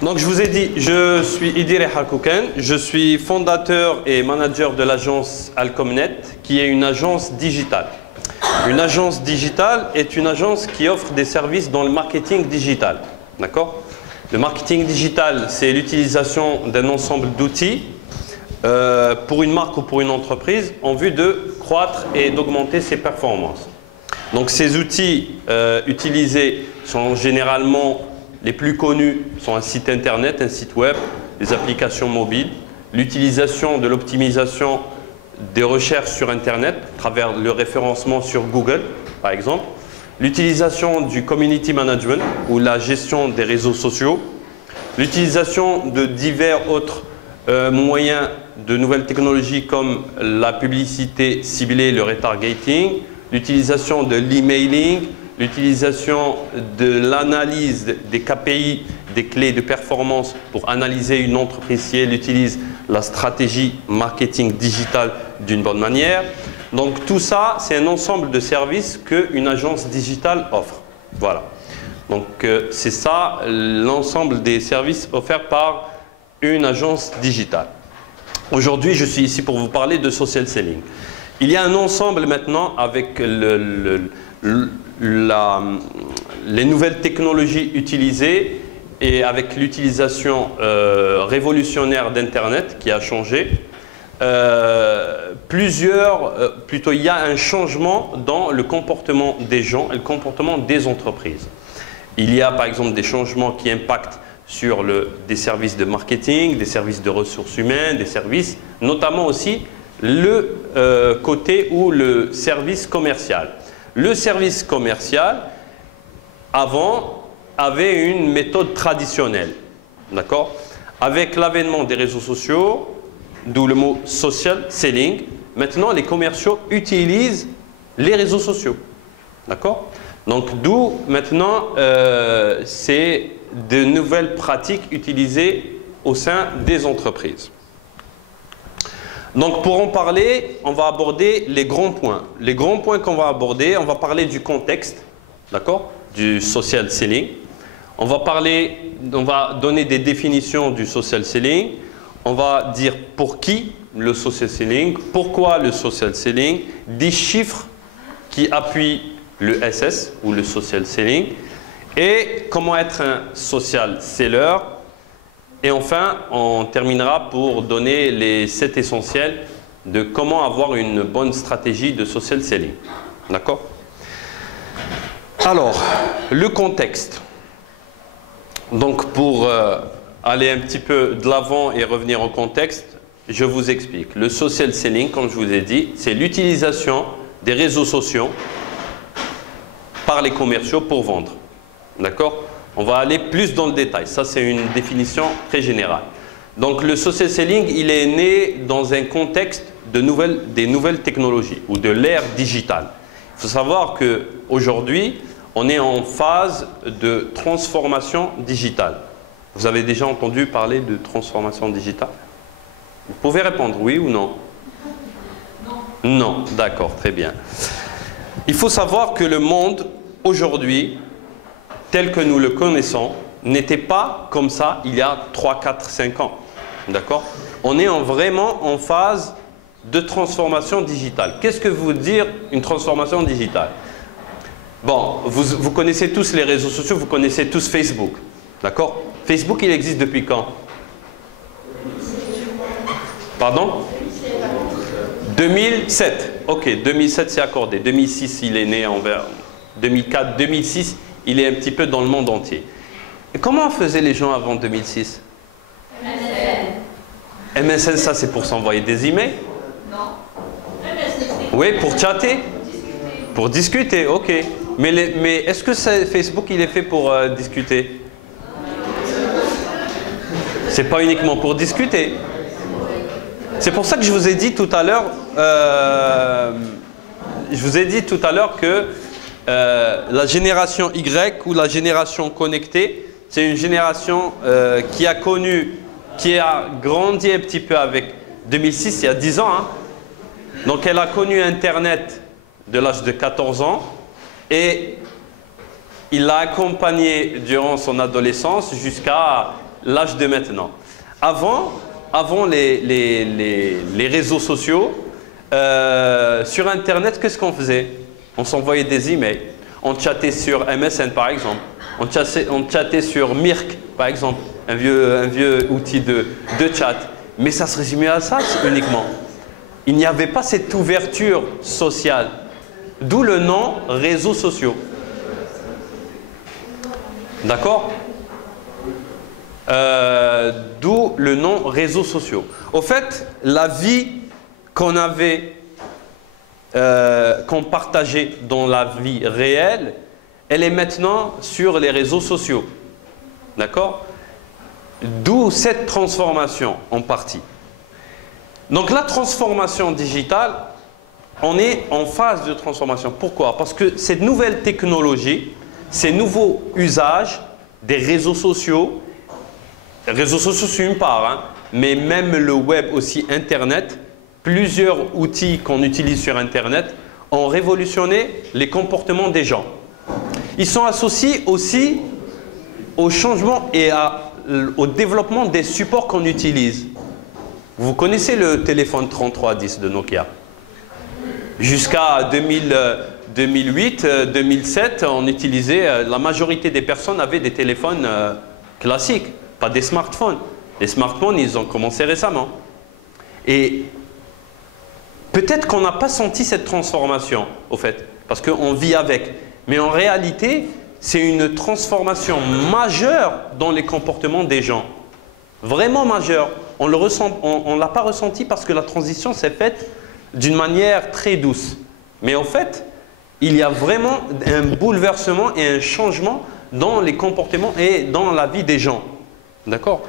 Donc je vous ai dit, je suis Idire Halkouken, je suis fondateur et manager de l'agence Alcomnet, qui est une agence digitale. Une agence digitale est une agence qui offre des services dans le marketing digital. D'accord ? Le marketing digital, c'est l'utilisation d'un ensemble d'outils pour une marque ou pour une entreprise en vue de croître et d'augmenter ses performances. Donc ces outils utilisés sont généralement les plus connus, sont un site internet, un site web, des applications mobiles, l'utilisation de l'optimisation des recherches sur internet à travers le référencement sur Google par exemple, l'utilisation du community management ou la gestion des réseaux sociaux, l'utilisation de divers autres moyens de nouvelles technologies comme la publicité ciblée, le retargeting, l'utilisation de l'emailing, l'utilisation de l'analyse des KPI, des clés de performance pour analyser une entreprise si elle utilise la stratégie marketing digital d'une bonne manière. Donc tout ça, c'est un ensemble de services qu'une agence digitale offre. Voilà. Donc c'est ça l'ensemble des services offerts par une agence digitale. Aujourd'hui, je suis ici pour vous parler de social selling. Il y a un ensemble maintenant avec les nouvelles technologies utilisées et avec l'utilisation révolutionnaire d'Internet qui a changé. Plutôt il y a un changement dans le comportement des gens et le comportement des entreprises. Il y a par exemple des changements qui impactent sur des services de marketing, des services de ressources humaines, des services, notamment aussi le côté ou le service commercial. Le service commercial, avant, avait une méthode traditionnelle. D'accord ? Avec l'avènement des réseaux sociaux, d'où le mot social selling, maintenant les commerciaux utilisent les réseaux sociaux. D'accord ? Donc d'où maintenant c'est de nouvelles pratiques utilisées au sein des entreprises. Donc pour en parler, on va aborder les grands points. Les grands points qu'on va aborder, on va parler du contexte, d'accord, du social selling. On va donner des définitions du social selling. On va dire pour qui le social selling, pourquoi le social selling, des chiffres qui appuient le SS ou le social selling et comment être un social seller. Et enfin, on terminera pour donner les 7 essentiels de comment avoir une bonne stratégie de social selling. D'accord ? Alors, le contexte. Donc, pour aller un petit peu de l'avant et revenir au contexte, je vous explique. Le social selling, comme je vous ai dit, c'est l'utilisation des réseaux sociaux par les commerciaux pour vendre. D'accord ? On va aller plus dans le détail. Ça, c'est une définition très générale. Donc, le social selling, il est né dans un contexte des nouvelles technologies ou de l'ère digitale. Il faut savoir qu'aujourd'hui, on est en phase de transformation digitale. Vous avez déjà entendu parler de transformation digitale? Vous pouvez répondre oui ou non? Non. Non, d'accord, très bien. Il faut savoir que le monde, aujourd'hui, tel que nous le connaissons, n'était pas comme ça il y a 3, 4, 5 ans. D'accord? On est vraiment en phase de transformation digitale. Qu'est-ce que veut dire une transformation digitale? Bon, vous connaissez tous les réseaux sociaux, vous connaissez tous Facebook. D'accord? Facebook, il existe depuis quand? Pardon? 2007. Ok, 2007 c'est accordé. 2006, il est né envers 2004, 2006. Il est un petit peu dans le monde entier. Et comment faisaient les gens avant 2006? MSN. MSN, ça c'est pour s'envoyer des emails? Non. Oui, pour chatter? Pour discuter, ok. Mais est-ce que Facebook, il est fait pour discuter? C'est pas uniquement pour discuter. C'est pour ça que je vous ai dit tout à l'heure, que la génération Y ou la génération connectée, c'est une génération qui a grandi un petit peu avec 2006, il y a 10 ans. Hein. Donc elle a connu Internet de l'âge de 14 ans et il l'a accompagné durant son adolescence jusqu'à l'âge de maintenant. Avant les réseaux sociaux, sur Internet, qu'est-ce qu'on faisait? On s'envoyait des emails. On chattait sur MSN par exemple. On chattait sur Mirk par exemple, un vieux outil de chat. Mais ça se résumait à ça uniquement. Il n'y avait pas cette ouverture sociale. D'où le nom réseaux sociaux. D'accord? D'où le nom réseaux sociaux. Au fait, la vie qu'on avait, qu'on partageait dans la vie réelle, elle est maintenant sur les réseaux sociaux. D'accord? D'où cette transformation en partie. Donc la transformation digitale, on est en phase de transformation. Pourquoi? Parce que cette nouvelle technologie, ces nouveaux usages des réseaux sociaux c'est une part, hein, mais même le web aussi, Internet, plusieurs outils qu'on utilise sur Internet ont révolutionné les comportements des gens. Ils sont associés aussi au changement et au développement des supports qu'on utilise. Vous connaissez le téléphone 3310 de Nokia? Jusqu'à 2008, 2007, on utilisait, la majorité des personnes avaient des téléphones classiques, pas des smartphones. Les smartphones, ils ont commencé récemment. Et peut-être qu'on n'a pas senti cette transformation, au fait, parce qu'on vit avec. Mais en réalité, c'est une transformation majeure dans les comportements des gens. Vraiment majeure. On ne l'a pas ressenti parce que la transition s'est faite d'une manière très douce. Mais en fait, il y a vraiment un bouleversement et un changement dans les comportements et dans la vie des gens. D'accord?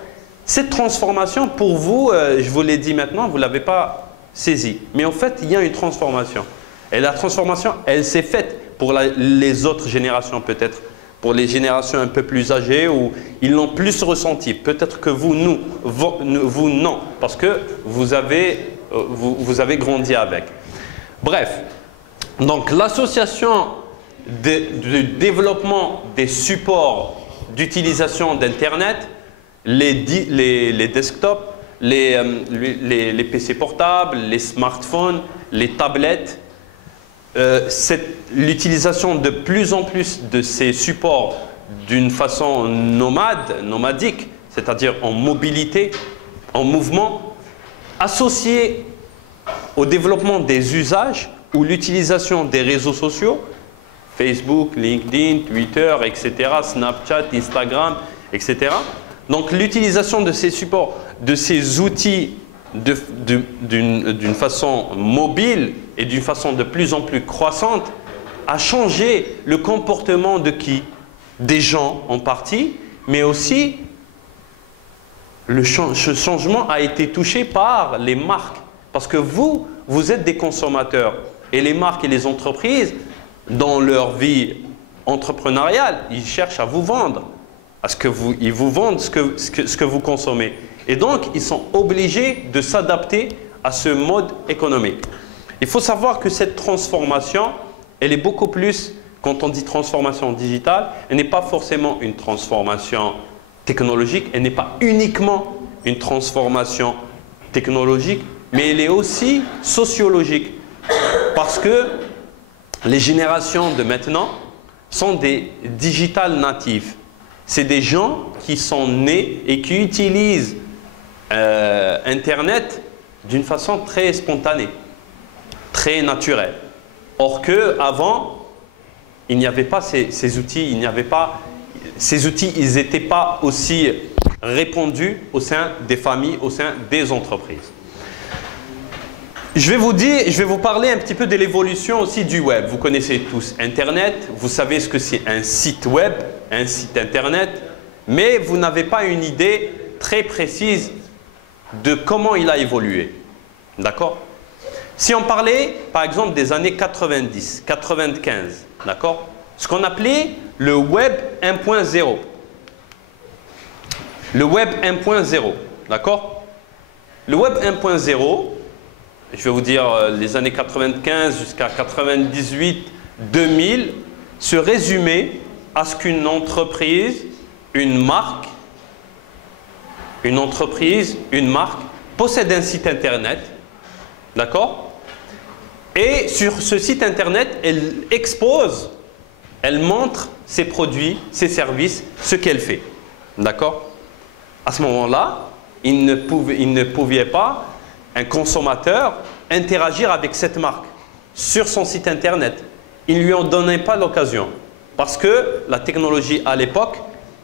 Cette transformation, pour vous, je vous l'ai dit maintenant, vous ne l'avez pas saisie. Mais en fait, il y a une transformation. Et la transformation, elle s'est faite pour les autres générations peut-être. Pour les générations un peu plus âgées où ils l'ont plus ressenti. Peut-être que vous, vous non. Parce que vous avez grandi avec. Bref. Donc l'association du développement des supports d'utilisation d'Internet, les desktops, les PC portables, les smartphones, les tablettes, l'utilisation de plus en plus de ces supports d'une façon nomadique, c'est-à-dire en mobilité, en mouvement, associé au développement des usages ou l'utilisation des réseaux sociaux, Facebook, LinkedIn, Twitter, etc., Snapchat, Instagram, etc. Donc l'utilisation de ces supports, de ces outils d'une façon mobile et d'une façon de plus en plus croissante a changé le comportement de qui? Des gens en partie, mais aussi ce changement a été touché par les marques. Parce que vous êtes des consommateurs et les marques et les entreprises, dans leur vie entrepreneuriale, ils cherchent à vous vendre. Ils vous vendent ce que vous consommez. Et donc, ils sont obligés de s'adapter à ce mode économique. Il faut savoir que cette transformation, elle est beaucoup plus, quand on dit transformation digitale, elle n'est pas forcément une transformation technologique, elle n'est pas uniquement une transformation technologique, mais elle est aussi sociologique. Parce que les générations de maintenant sont des digital natives. C'est des gens qui sont nés et qui utilisent Internet d'une façon très spontanée, très naturelle. Or qu'avant, il n'y avait pas ces outils, ces outils, ils n'étaient pas aussi répandus au sein des familles, au sein des entreprises. Je vais vous parler un petit peu de l'évolution aussi du web. Vous connaissez tous Internet, vous savez ce que c'est un site web, un site Internet, mais vous n'avez pas une idée très précise de comment il a évolué. D'accord? Si on parlait, par exemple, des années 90, 95, d'accord? Ce qu'on appelait le web 1.0. Le web 1.0, d'accord? Le web 1.0, je vais vous dire les années 95 jusqu'à 98, 2000, se résumait à ce qu'une entreprise, une marque possède un site internet, d'accord? Et sur ce site internet, elle expose, elle montre ses produits, ses services, ce qu'elle fait, d'accord? À ce moment-là, il ne pouvait pas, un consommateur, interagir avec cette marque sur son site internet. Il ne lui en donnait pas l'occasion parce que la technologie à l'époque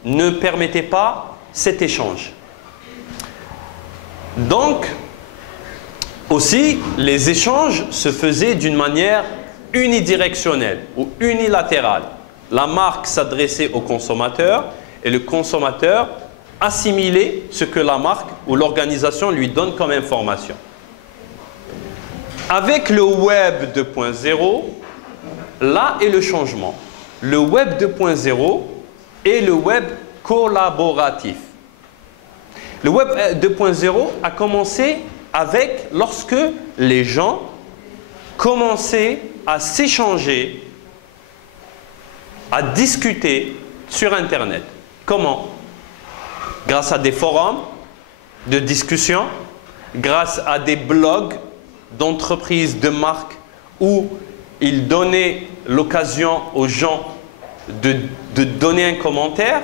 ne permettait pas cet échange. Donc, aussi, les échanges se faisaient d'une manière unidirectionnelle ou unilatérale. La marque s'adressait au consommateur et le consommateur assimilait ce que la marque ou l'organisation lui donne comme information. Avec le Web 2.0, là est le changement. Le Web 2.0 est le Web collaboratif. Le Web 2.0 a commencé lorsque les gens commençaient à s'échanger, à discuter sur Internet. Comment? Grâce à des forums de discussion, grâce à des blogs d'entreprises, de marques, où ils donnaient l'occasion aux gens de donner un commentaire.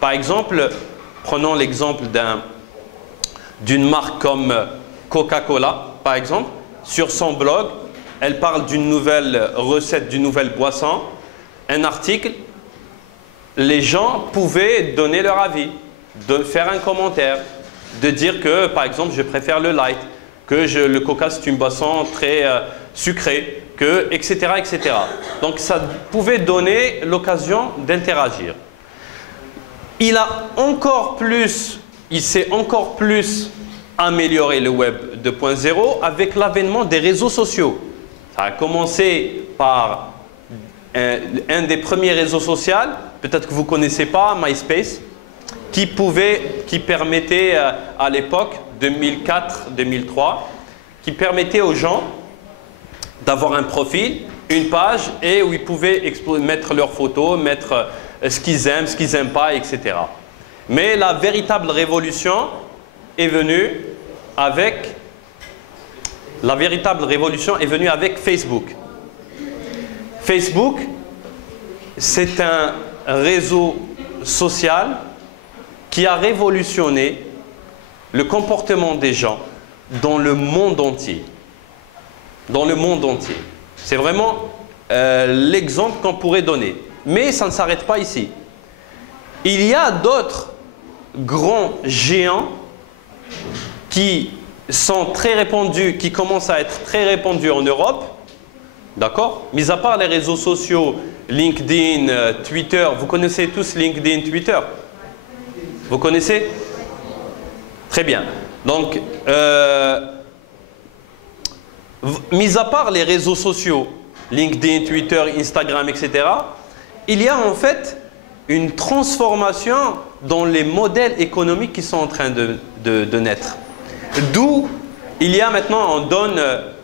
Par exemple, prenons l'exemple d'une marque comme Coca-Cola, par exemple. Sur son blog, elle parle d'une nouvelle recette, d'une nouvelle boisson, un article. Les gens pouvaient donner leur avis, de faire un commentaire, de dire que, par exemple, je préfère le light, que le coca c'est une boisson très sucrée, etc., etc. Donc ça pouvait donner l'occasion d'interagir. Il s'est encore plus amélioré le Web 2.0 avec l'avènement des réseaux sociaux. Ça a commencé par un des premiers réseaux sociaux, peut-être que vous ne connaissez pas, MySpace, qui permettait à l'époque, 2004-2003, qui permettait aux gens d'avoir un profil, une page, et où ils pouvaient mettre leurs photos, mettre ce qu'ils aiment, ce qu'ils n'aiment pas, etc. Mais la véritable révolution est venue avec Facebook. Facebook, c'est un réseau social qui a révolutionné le comportement des gens dans le monde entier. Dans le monde entier. C'est vraiment l'exemple qu'on pourrait donner. Mais ça ne s'arrête pas ici. Il y a d'autres grands géants qui sont très répandus, qui commencent à être très répandus en Europe. D'accord? Mis à part les réseaux sociaux, LinkedIn, Twitter, vous connaissez tous LinkedIn, Twitter? Vous connaissez? Très bien. Donc, mis à part les réseaux sociaux, LinkedIn, Twitter, Instagram, etc., il y a en fait une transformation dans les modèles économiques qui sont en train de naître. D'où il y a maintenant,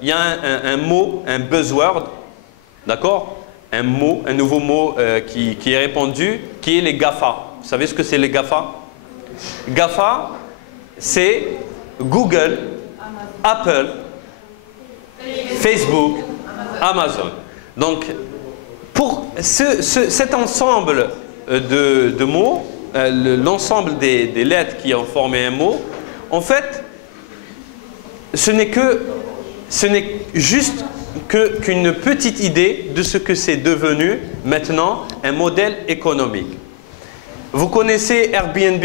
il y a un mot, un buzzword, d'accord? Un nouveau mot qui est répandu, qui est les GAFA. Vous savez ce que c'est les GAFA? GAFA, c'est Google, Apple, Facebook, Amazon. Donc, pour cet ensemble de mots, l'ensemble des lettres qui ont formé un mot, en fait, ce n'est juste qu'une petite idée de ce que c'est devenu maintenant un modèle économique. Vous connaissez Airbnb?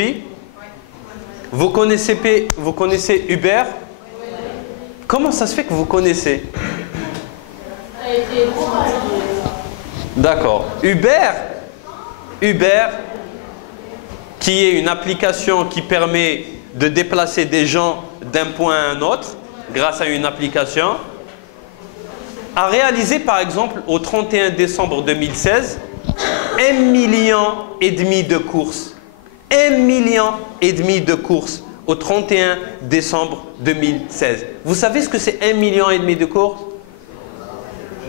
Vous connaissez Uber? Comment ça se fait que vous connaissez? D'accord. Uber, qui est une application qui permet de déplacer des gens d'un point à un autre grâce à une application, a réalisé par exemple au 31 décembre 2016 1,5 million de courses. 1,5 million de courses au 31 décembre 2016. Vous savez ce que c'est 1,5 million de courses?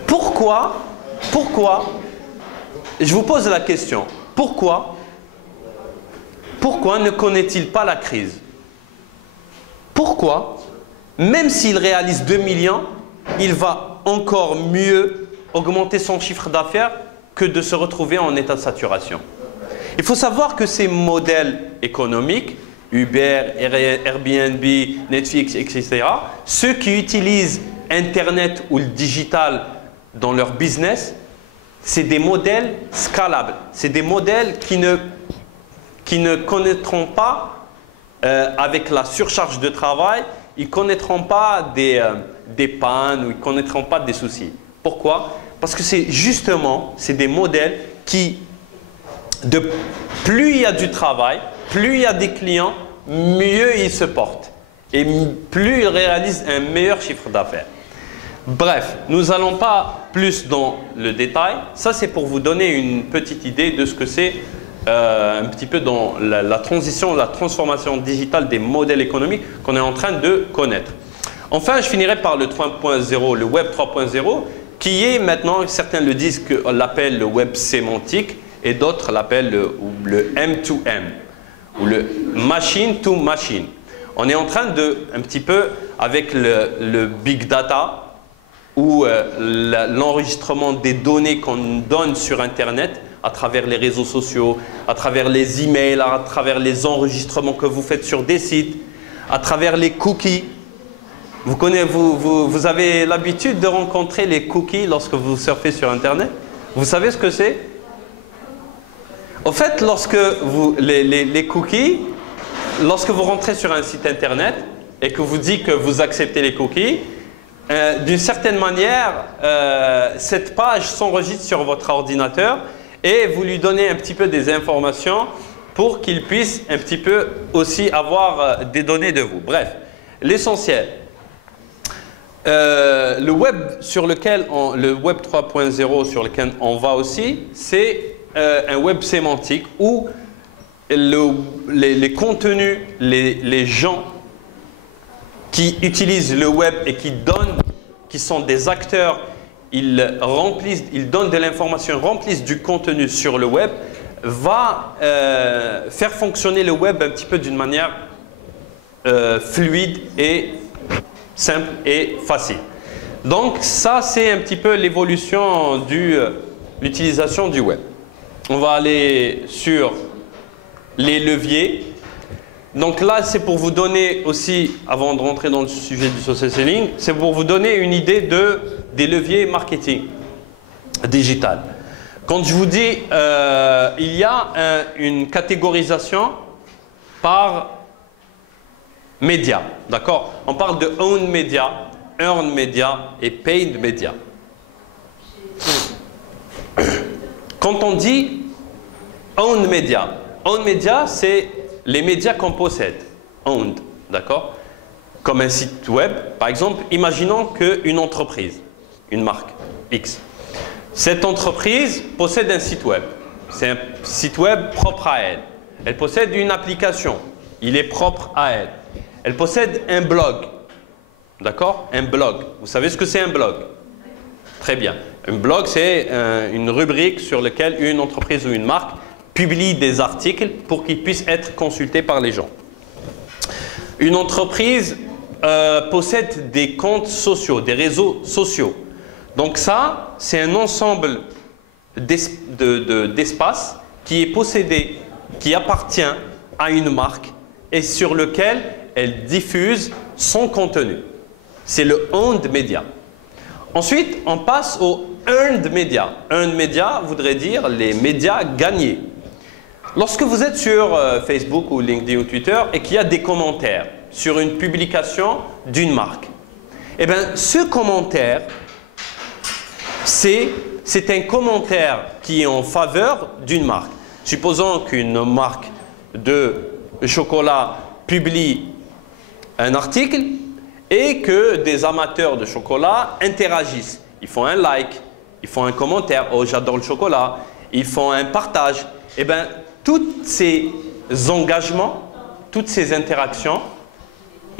Pourquoi, je vous pose la question, pourquoi ne connaît-il pas la crise? Pourquoi, même s'il réalise 2 millions, il va encore mieux augmenter son chiffre d'affaires que de se retrouver en état de saturation? Il faut savoir que ces modèles économiques, Uber, Airbnb, Netflix, etc., ceux qui utilisent Internet ou le digital dans leur business, c'est des modèles scalables. C'est des modèles qui ne connaîtront pas, avec la surcharge de travail, ils ne connaîtront pas des pannes ou ils ne connaîtront pas des soucis. Pourquoi? Parce que c'est justement, c'est des modèles qui, plus il y a du travail, plus il y a des clients, mieux ils se portent. Et plus ils réalisent un meilleur chiffre d'affaires. Bref, nous n'allons pas plus dans le détail. Ça, c'est pour vous donner une petite idée de ce que c'est un petit peu dans la transition, la transformation digitale des modèles économiques qu'on est en train de connaître. Enfin, je finirai par le 3.0, le Web 3.0, qui est maintenant, certains le disent, qu'on l'appelle le Web sémantique et d'autres l'appellent le M2M ou le Machine to Machine. On est en train de, un petit peu, avec le Big Data, ou l'enregistrement des données qu'on donne sur Internet à travers les réseaux sociaux, à travers les emails, à travers les enregistrements que vous faites sur des sites, à travers les cookies. Vous avez l'habitude de rencontrer les cookies lorsque vous surfez sur Internet? Vous savez ce que c'est? En fait, lorsque les cookies, lorsque vous rentrez sur un site Internet et que vous dites que vous acceptez les cookies, d'une certaine manière, cette page s'enregistre sur votre ordinateur et vous lui donnez un petit peu des informations pour qu'il puisse un petit peu aussi avoir des données de vous. Bref, l'essentiel. Le web sur lequel le web 3.0 sur lequel on va aussi, c'est un web sémantique où les contenus, les gens qui utilisent le web et qui sont des acteurs, ils donnent de l'information, remplissent du contenu sur le web, va faire fonctionner le web un petit peu d'une manière fluide et simple et facile. Donc ça, c'est un petit peu l'évolution de l'utilisation du web. On va aller sur les leviers. Donc là, c'est pour vous donner aussi, avant de rentrer dans le sujet du social selling, c'est pour vous donner une idée des leviers marketing digital. Quand je vous dis, il y a une catégorisation par média, d'accord? On parle de owned media, earned media et paid media. Quand on dit owned media, c'est les médias qu'on possède, owned, d'accord? Comme un site web, par exemple, imaginons qu'une entreprise, une marque X. Cette entreprise possède un site web. C'est un site web propre à elle. Elle possède une application. Il est propre à elle. Elle possède un blog. D'accord? Un blog. Vous savez ce que c'est un blog? Très bien. Un blog, c'est une rubrique sur laquelle une entreprise ou une marque publie des articles pour qu'ils puissent être consultés par les gens. Une entreprise possède des comptes sociaux, des réseaux sociaux. Donc ça, c'est un ensemble d'espaces qui est possédé, qui appartient à une marque et sur lequel elle diffuse son contenu. C'est le owned media. Ensuite, on passe au earned media. Earned media voudrait dire les médias gagnés. Lorsque vous êtes sur Facebook ou LinkedIn ou Twitter et qu'il y a des commentaires sur une publication d'une marque, eh bien, ce commentaire, c'est un commentaire qui est en faveur d'une marque. Supposons qu'une marque de chocolat publie un article et que des amateurs de chocolat interagissent. Ils font un like, ils font un commentaire, oh j'adore le chocolat, ils font un partage. Eh bien, tous ces engagements, toutes ces interactions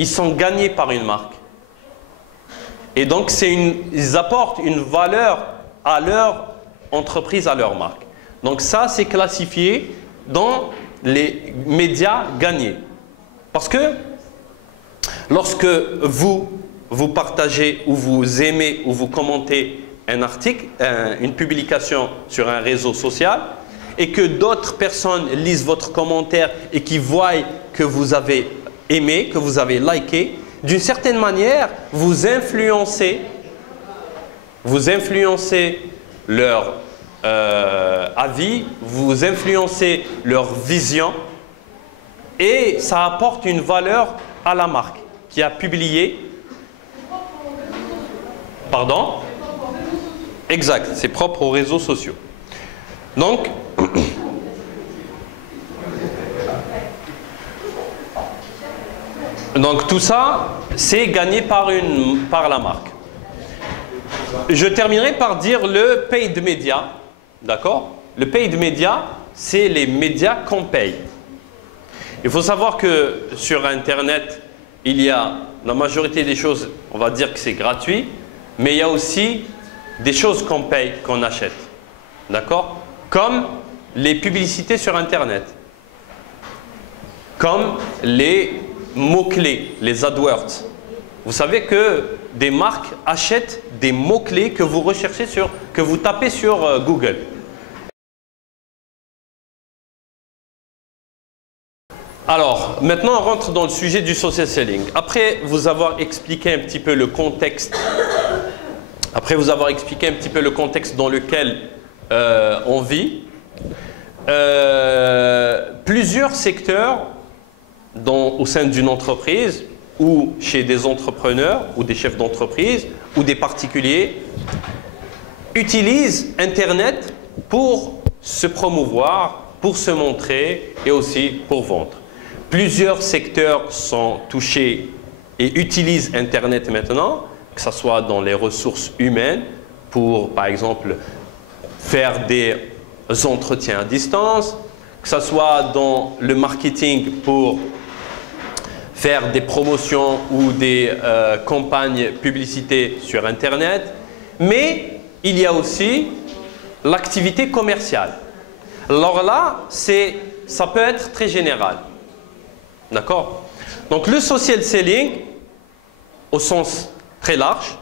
ils sont gagnés par une marque. Et donc, ils apportent une valeur à leur entreprise, à leur marque. Donc ça, c'est classifié dans les médias gagnés. Parce que lorsque vous partagez ou vous aimez ou vous commentez un article, une publication sur un réseau social, et que d'autres personnes lisent votre commentaire et qui voient que vous avez aimé, que vous avez liké, d'une certaine manière, vous influencez leur avis, vous influencez leur vision, et ça apporte une valeur à la marque qui a publié. Pardon? Exact, c'est propre aux réseaux sociaux. Donc, tout ça, c'est gagné par la marque. Je terminerai par dire le paid media, d'accord? Le paid media, c'est les médias qu'on paye. Il faut savoir que sur Internet, il y a la majorité des choses, on va dire que c'est gratuit, mais il y a aussi des choses qu'on paye, qu'on achète, d'accord? Comme les publicités sur Internet, comme les mots-clés, les AdWords. Vous savez que des marques achètent des mots-clés que vous recherchez que vous tapez sur Google. Alors, maintenant on rentre dans le sujet du social selling. Après vous avoir expliqué un petit peu le contexte, dans lequel on vit, plusieurs secteurs au sein d'une entreprise ou chez des entrepreneurs ou des chefs d'entreprise ou des particuliers utilisent Internet pour se promouvoir, pour se montrer et aussi pour vendre. Plusieurs secteurs sont touchés et utilisent Internet maintenant, que ce soit dans les ressources humaines pour, par exemple, faire des entretiens à distance, que ce soit dans le marketing pour faire des promotions ou des campagnes publicité sur Internet, mais il y a aussi l'activité commerciale. Alors là, ça peut être très général. D'accord? Donc le social selling, au sens très large,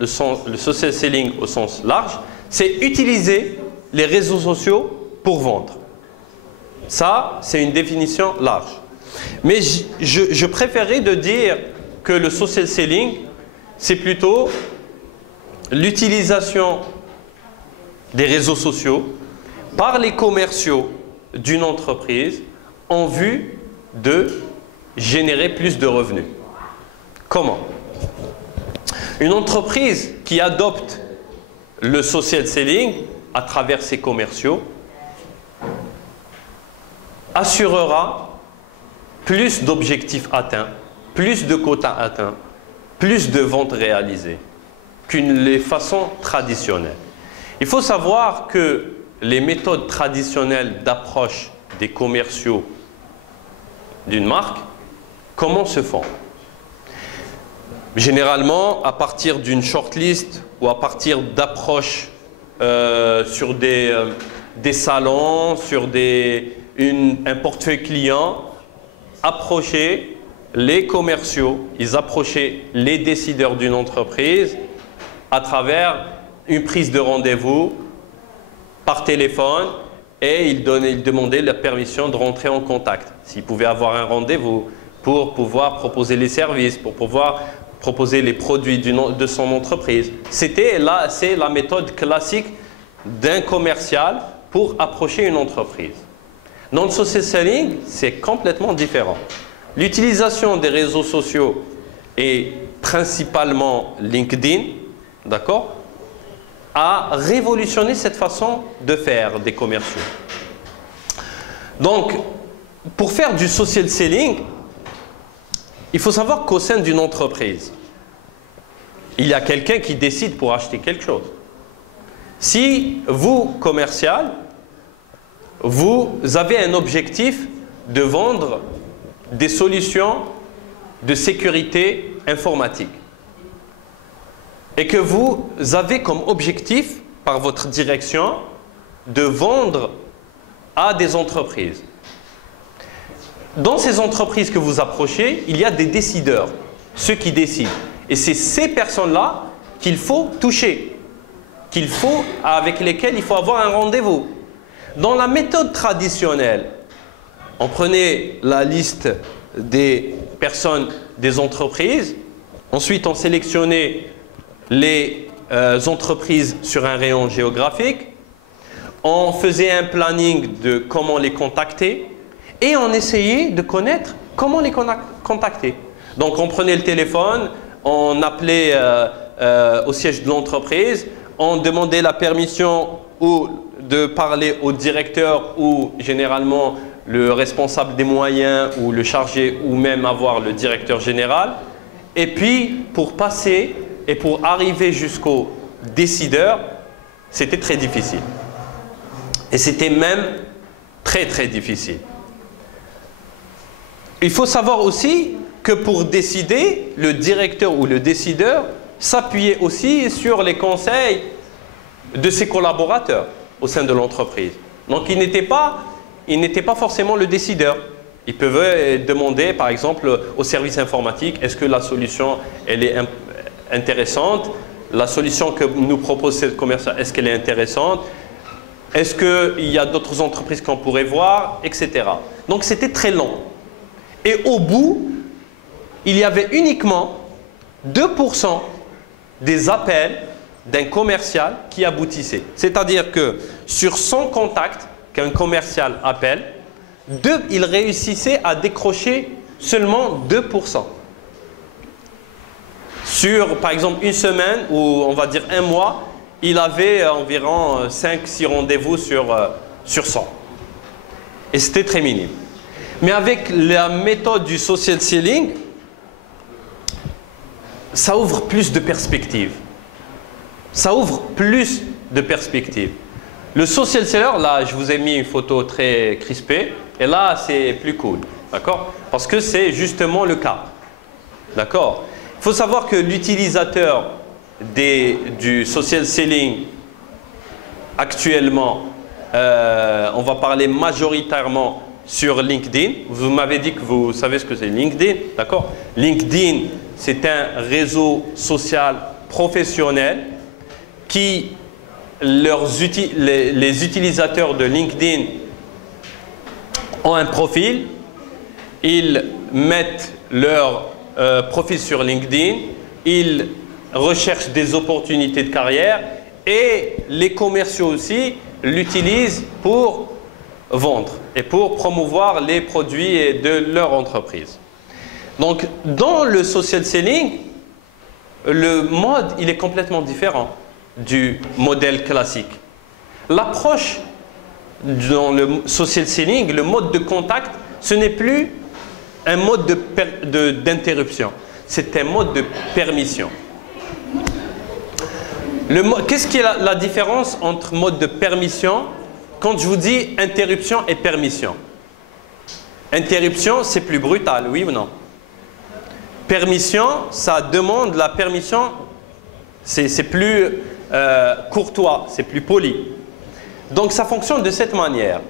le social selling au sens large, c'est utiliser les réseaux sociaux pour vendre. Ça, c'est une définition large. Mais je préférais de dire que le social selling, c'est plutôt l'utilisation des réseaux sociaux par les commerciaux d'une entreprise en vue de générer plus de revenus. Comment? Une entreprise qui adopte le social selling à travers ses commerciaux assurera plus d'objectifs atteints, plus de quotas atteints, plus de ventes réalisées qu'une les façons traditionnelles. Il faut savoir que les méthodes traditionnelles d'approche des commerciaux d'une marque, comment se font? Généralement, à partir d'une shortlist ou à partir d'approches sur des salons, sur un portefeuille client, approcher les commerciaux, ils approchaient les décideurs d'une entreprise à travers une prise de rendez-vous par téléphone et ils demandaient la permission de rentrer en contact. S'ils pouvaient avoir un rendez-vous pour pouvoir proposer les services, pour pouvoir proposer les produits de son entreprise. C'est la méthode classique d'un commercial pour approcher une entreprise. Dans le social selling, c'est complètement différent. L'utilisation des réseaux sociaux et principalement LinkedIn, d'accord, a révolutionné cette façon de faire des commerciaux. Donc, pour faire du social selling, il faut savoir qu'au sein d'une entreprise, il y a quelqu'un qui décide pour acheter quelque chose. Si vous, commercial, vous avez un objectif de vendre des solutions de sécurité informatique et que vous avez comme objectif, par votre direction, de vendre à des entreprises. Dans ces entreprises que vous approchez, il y a des décideurs, ceux qui décident. Et c'est ces personnes-là qu'il faut toucher, avec lesquelles il faut avoir un rendez-vous. Dans la méthode traditionnelle, on prenait la liste des personnes des entreprises, ensuite on sélectionnait les entreprises sur un rayon géographique, on faisait un planning de comment les contacter et on essayait de connaître comment les contacter. Donc on prenait le téléphone, on appelait au siège de l'entreprise, on demandait la permission ou de parler au directeur ou généralement le responsable des moyens ou le chargé ou même avoir le directeur général. Et puis pour passer et pour arriver jusqu'au décideur, c'était très difficile. Et c'était même très très difficile. Il faut savoir aussi que pour décider, le directeur ou le décideur s'appuyait aussi sur les conseils de ses collaborateurs au sein de l'entreprise. Donc il n'était pas forcément le décideur. Il pouvait demander par exemple au service informatique, est-ce que la solution elle est intéressante? La solution que nous propose cette commerciale, est-ce qu'elle est intéressante? Est-ce qu'il y a d'autres entreprises qu'on pourrait voir, etc. Donc c'était très long. Et au bout, il y avait uniquement 2% des appels d'un commercial qui aboutissaient. C'est-à-dire que sur 100 contacts qu'un commercial appelle, il réussissait à décrocher seulement 2%. Sur, par exemple, une semaine ou on va dire un mois, il avait environ 5-6 rendez-vous sur 100. Et c'était très minime. Mais avec la méthode du social selling, ça ouvre plus de perspectives. Ça ouvre plus de perspectives. Le social seller, là, je vous ai mis une photo très crispée. Et là, c'est plus cool. D'accord? Parce que c'est justement le cas. D'accord? Il faut savoir que l'utilisateur du social selling actuellement, on va parler majoritairement sur LinkedIn. Vous m'avez dit que vous savez ce que c'est LinkedIn, d'accord? LinkedIn, c'est un réseau social professionnel qui, les utilisateurs de LinkedIn ont un profil, ils mettent leur profil sur LinkedIn, ils recherchent des opportunités de carrière et les commerciaux aussi l'utilisent pour vendre et pour promouvoir les produits de leur entreprise. Donc, dans le social selling, le mode, il est complètement différent du modèle classique. L'approche dans le social selling, le mode de contact, ce n'est plus un mode d'interruption, c'est un mode de permission. Qu'est-ce qui est la différence entre mode de permission quand je vous dis interruption et permission? Interruption, c'est plus brutal, oui ou non? Permission, ça demande la permission, c'est plus courtois, c'est plus poli. Donc ça fonctionne de cette manière.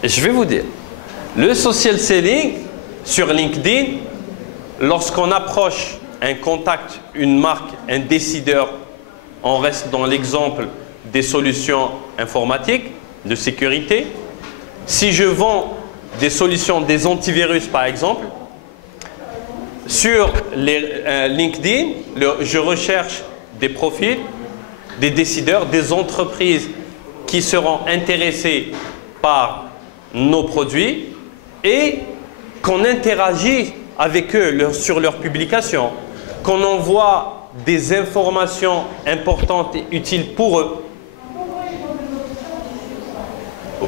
Et je vais vous dire, le social selling sur LinkedIn, lorsqu'on approche un contact, une marque, un décideur, on reste dans l'exemple des solutions informatiques, de sécurité. Si je vends des solutions, des antivirus par exemple, sur LinkedIn, je recherche des profils, des décideurs, des entreprises qui seront intéressées par nos produits et qu'on interagit avec eux sur leurs publications, qu'on envoie des informations importantes et utiles pour eux.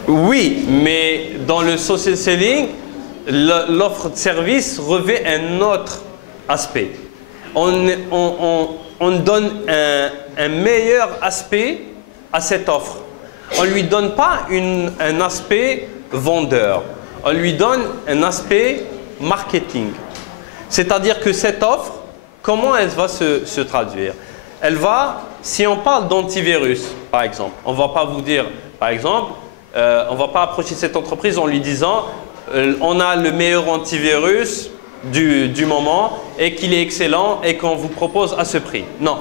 Oui, mais dans le social selling, l'offre de service revêt un autre aspect. On donne un meilleur aspect à cette offre. On ne lui donne pas un aspect vendeur. on lui donne un aspect marketing. C'est-à-dire que cette offre, comment elle va se traduire? Elle va, si on parle d'antivirus, par exemple, on ne va pas vous dire, par exemple, on ne va pas approcher cette entreprise en lui disant on a le meilleur antivirus du moment et qu'il est excellent et qu'on vous propose à ce prix. Non,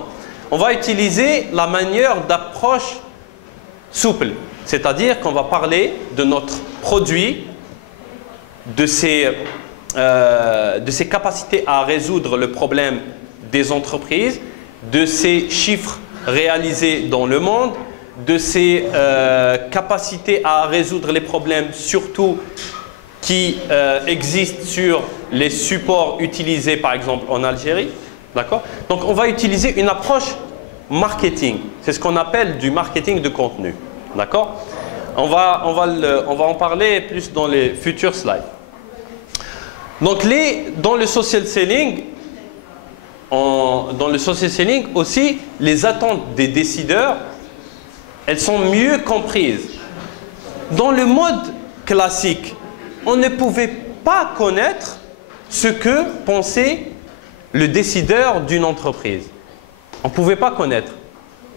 on va utiliser la manière d'approche souple, c'est-à-dire qu'on va parler de notre produit, de ses capacités à résoudre le problème des entreprises, de ses chiffres réalisés dans le monde, de ses capacités à résoudre les problèmes surtout qui existent sur les supports utilisés par exemple en Algérie. D'accord? Donc on va utiliser une approche marketing. C'est ce qu'on appelle du marketing de contenu. D'accord? On va en parler plus dans les futurs slides. Donc dans le social selling, aussi, les attentes des décideurs, elles sont mieux comprises. Dans le mode classique, on ne pouvait pas connaître ce que pensait le décideur d'une entreprise. On ne pouvait pas connaître.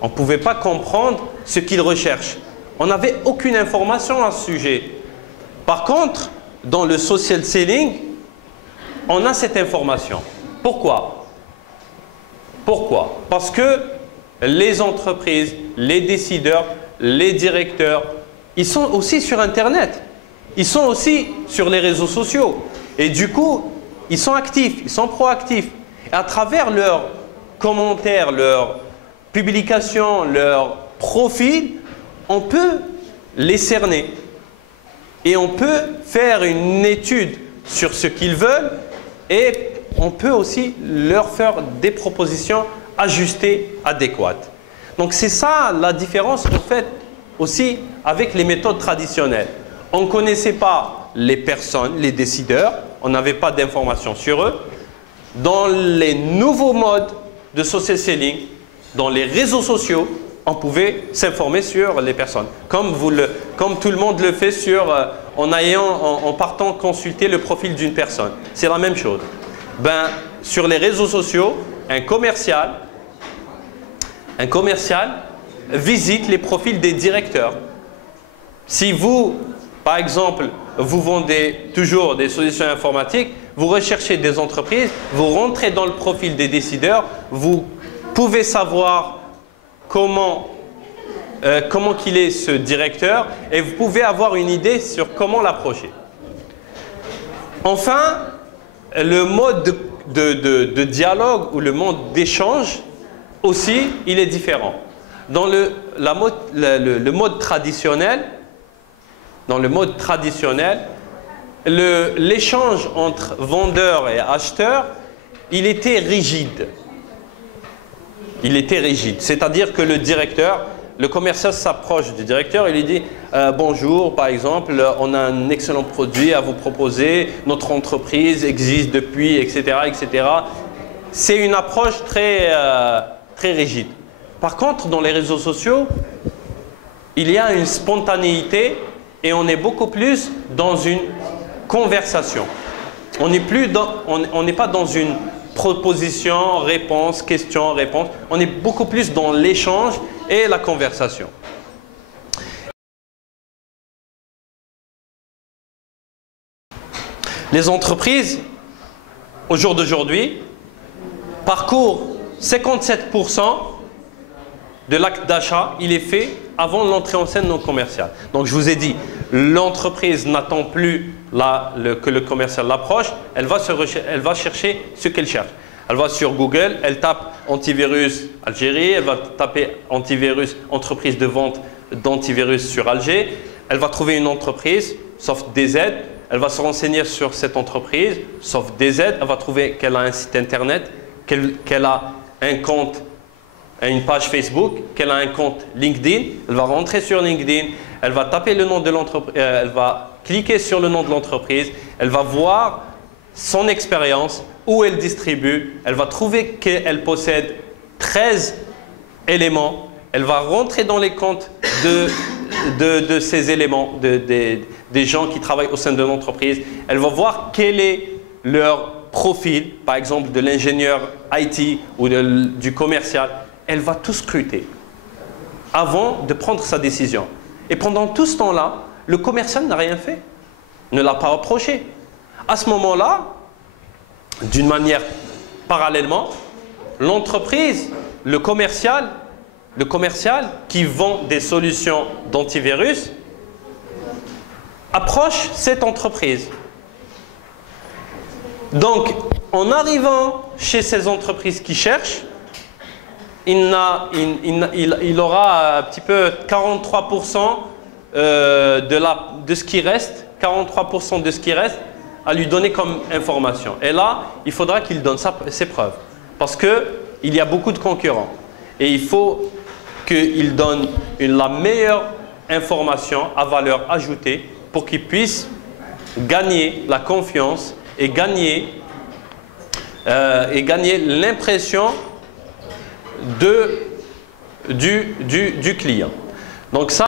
On ne pouvait pas comprendre ce qu'il recherche. On n'avait aucune information à ce sujet. Par contre, dans le social selling, on a cette information. Pourquoi? Pourquoi? Parce que les entreprises, les décideurs, les directeurs, ils sont aussi sur Internet. Ils sont aussi sur les réseaux sociaux. Et du coup, ils sont actifs, ils sont proactifs. Et à travers leurs commentaires, leurs publications, leurs profils, on peut les cerner. Et on peut faire une étude sur ce qu'ils veulent et on peut aussi leur faire des propositions ajustées, adéquates. Donc c'est ça la différence en fait aussi avec les méthodes traditionnelles. On ne connaissait pas les personnes, les décideurs, on n'avait pas d'informations sur eux. Dans les nouveaux modes de social selling, dans les réseaux sociaux, on pouvait s'informer sur les personnes. Comme tout le monde le fait en partant consulter le profil d'une personne. C'est la même chose. Sur les réseaux sociaux, un commercial visite les profils des directeurs. Si vous, par exemple, vous vendez toujours des solutions informatiques, vous recherchez des entreprises, vous rentrez dans le profil des décideurs, vous pouvez savoir comment qu'il est ce directeur et vous pouvez avoir une idée sur comment l'approcher. Enfin, le mode de dialogue ou le mode d'échange aussi, il est différent. Dans le mode traditionnel, l'échange entre vendeurs et acheteurs, il était rigide. C'est-à-dire que le commercial s'approche du directeur et lui dit bonjour, par exemple, on a un excellent produit à vous proposer, notre entreprise existe depuis, etc. etc. C'est une approche très rigide. Par contre, dans les réseaux sociaux, il y a une spontanéité et on est beaucoup plus dans une conversation. On n'est pas dans une proposition, réponse, question, réponse. On est beaucoup plus dans l'échange et la conversation. Les entreprises, au jour d'aujourd'hui, parcourent 57% de l'acte d'achat, il est fait avant l'entrée en scène non commerciale. Donc je vous ai dit, l'entreprise n'attend plus que le commercial l'approche, elle va chercher ce qu'elle cherche. Elle va sur Google, elle tape antivirus Algérie, elle va taper antivirus, entreprise de vente d'antivirus sur Alger, elle va trouver une entreprise, SoftDZ, elle va se renseigner sur cette entreprise, SoftDZ, elle va trouver qu'elle a un site internet, qu'elle a un compte, une page Facebook, qu'elle a un compte LinkedIn, elle va rentrer sur LinkedIn, elle va taper le nom de l'entreprise, elle va cliquer sur le nom de l'entreprise, elle va voir son expérience, où elle distribue, elle va trouver qu'elle possède 13 éléments, elle va rentrer dans les comptes de ces éléments, des gens qui travaillent au sein de l'entreprise. Elle va voir quel est leur profil, par exemple de l'ingénieur IT ou du commercial. Elle va tout scruter avant de prendre sa décision. Et pendant tout ce temps-là, le commercial n'a rien fait, ne l'a pas approché. À ce moment-là, d'une manière parallèlement, l'entreprise, le commercial qui vend des solutions d'antivirus approche cette entreprise. Donc, en arrivant chez ces entreprises qui cherchent, il aura un petit peu 43% de ce qui reste, 43% de ce qui reste à lui donner comme information. Et là, il faudra qu'il donne ses preuves. Parce qu'il y a beaucoup de concurrents. Et il faut qu'il donne la meilleure information à valeur ajoutée pour qu'il puisse gagner la confiance et gagner l'impression du client. Donc ça,